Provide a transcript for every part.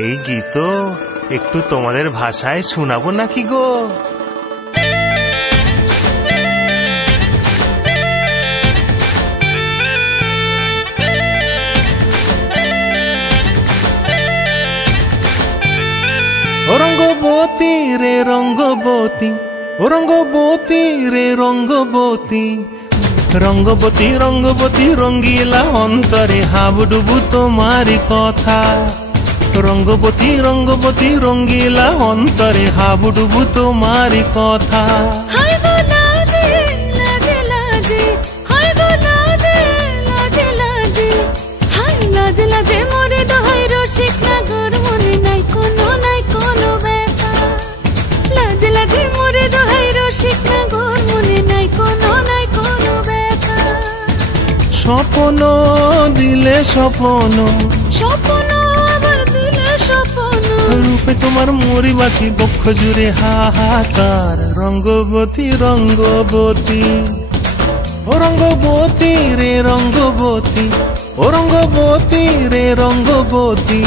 এই গীত একটু তোমাদের ভাষায় শোনাবো নাকি গো? রঙ্গবতী রে রঙ্গবতী, ও রঙ্গবতী রে রঙ্গবতী, রঙ্গবতী রঙ্গবতী রঙ্গিলা অন্তরে হাবুডুবু তোমারি কথা। রঙ্গবতী রঙ্গবতী রঙ্গিলা অন্তরে হাবুডুবু তোমারি কথা। স্বপ্ন দিলে স্বপ্ন, স্বপ্ন আবার দিলে স্বপ্ন, রূপে তোমার মরি বাছি বক্ষ জুড়ে হাহাকার। রঙ্গবতী রঙ্গবতী, ও রঙ্গবতী রে রঙ্গবতী, ও রঙ্গবতী রে রঙ্গবতী।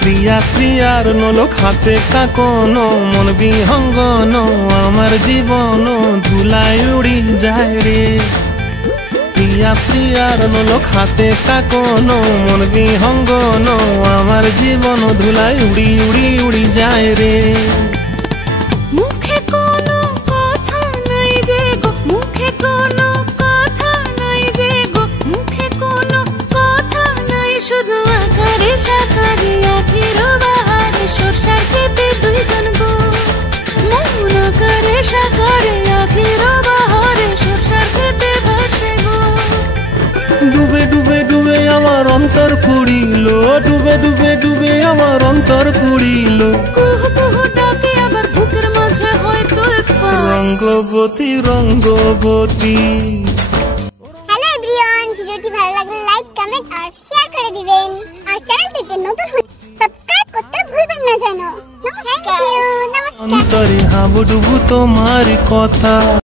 প্রিয়া প্রিয়ার নলো খাতে কাকন, মন বিহঙ্গন আমার জীবন ধুলায় উড়ি যায় রে। প্রিয়া প্রিয়ার নলো খাতে কাকন, মন বিহঙ্গন আমার জীবন ধুলায় উড়ি উড়ি উড়ি যায় রে। মুখে কোনো কথা নাই যে গো, মুখে কোনো কথা নাই যে গো, মুখে কোনো কথা নাই, শুধু আকারে সাকারে আখির বাহারে সরষার খেতে দুইজন গো। মন আকারে সাকারে আখির বাহারে সরষার খেতে ভাসে গো। ডুবে ডুবে ডুবে আমার অন্তর পুড়িল, ডুবে ডুবে ডুবে আমার অন্তর পুড়িল। কুহু কুহু ডাকে আবার বুকের মাঝে হয় তোলপাড়। রঙ্গবতী রঙ্গবতী। হ্যালো এভরিওয়ান, ভিডিওটি ভালো লাগলে লাইক কমেন্ট আর শেয়ার করে দিবেন। আর চ্যানেলটিতে নতুন হলে সাবস্ক্রাইব করতে ভুলবেন না যেন। নমস্কার। অন্তরে হাবুডুবু তোমার কথা।